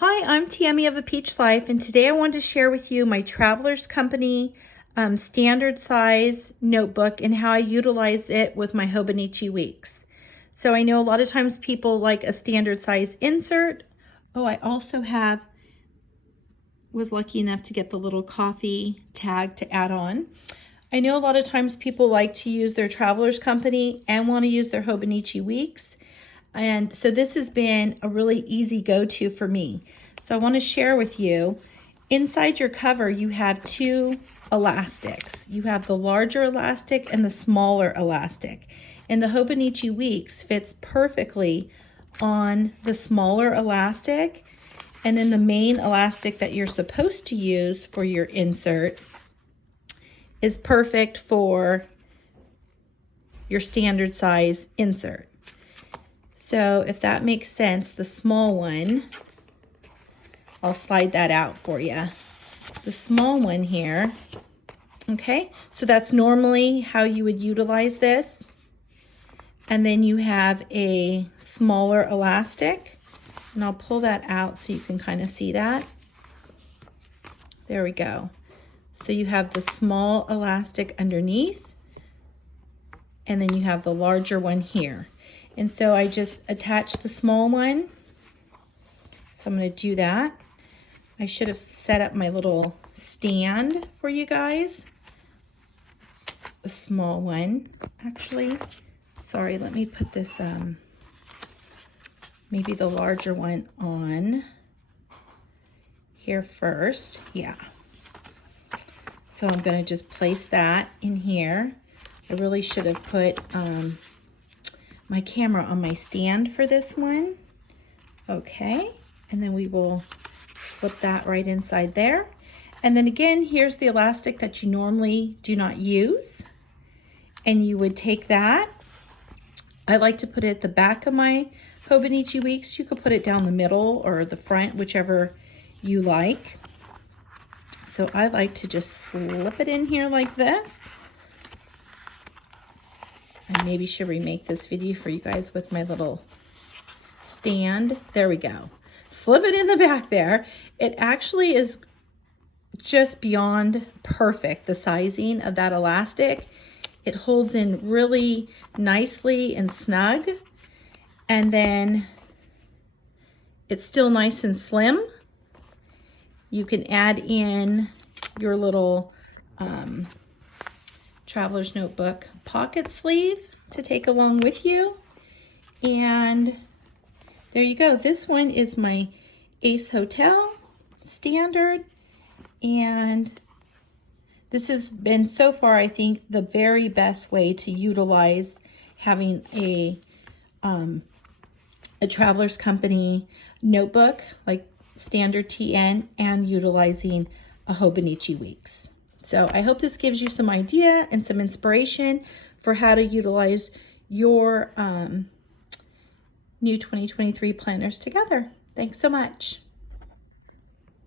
Hi, I'm Tammy of A Peach Life, and today I wanted to share with you my Travelers Company standard size notebook and how I utilize it with my Hobonichi weeks. So I know a lot of times people like a standard size insert. Oh, I also was lucky enough to get the little coffee tag to add on. I know a lot of times people like to use their Travelers Company and want to use their Hobonichi weeks. And so this has been a really easy go-to for me. So I want to share with you, inside your cover, you have two elastics. You have the larger elastic and the smaller elastic. And the Hobonichi Weeks fits perfectly on the smaller elastic. And then the main elastic that you're supposed to use for your insert is perfect for your standard size insert. So if that makes sense, the small one, I'll slide that out for you. The small one here, okay? So that's normally how you would utilize this. And then you have a smaller elastic, and I'll pull that out so you can kind of see that. There we go. So you have the small elastic underneath, and then you have the larger one here. And so I just attached the small one. So I'm going to do that. I should have set up my little stand for you guys. The small one, actually. Sorry, let me put this, maybe the larger one on here first. Yeah. So I'm going to just place that in here. I really should have put my camera on my stand for this one. Okay, and then we will slip that right inside there. And then again, here's the elastic that you normally do not use. And you would take that. I like to put it at the back of my Hobonichi weeks. You could put it down the middle or the front, whichever you like. So I like to just slip it in here like this. I maybe should remake this video for you guys with my little stand. There we go. Slip it in the back there. It actually is just beyond perfect, the sizing of that elastic. It holds in really nicely and snug. And then it's still nice and slim. You can add in your little Traveler's Notebook pocket sleeve to take along with you. And there you go. This one is my Ace Hotel standard. And this has been so far, I think, the very best way to utilize having a Traveler's Company notebook like standard TN and utilizing a Hobonichi weeks. So I hope this gives you some idea and some inspiration for how to utilize your new 2023 planners together. Thanks so much.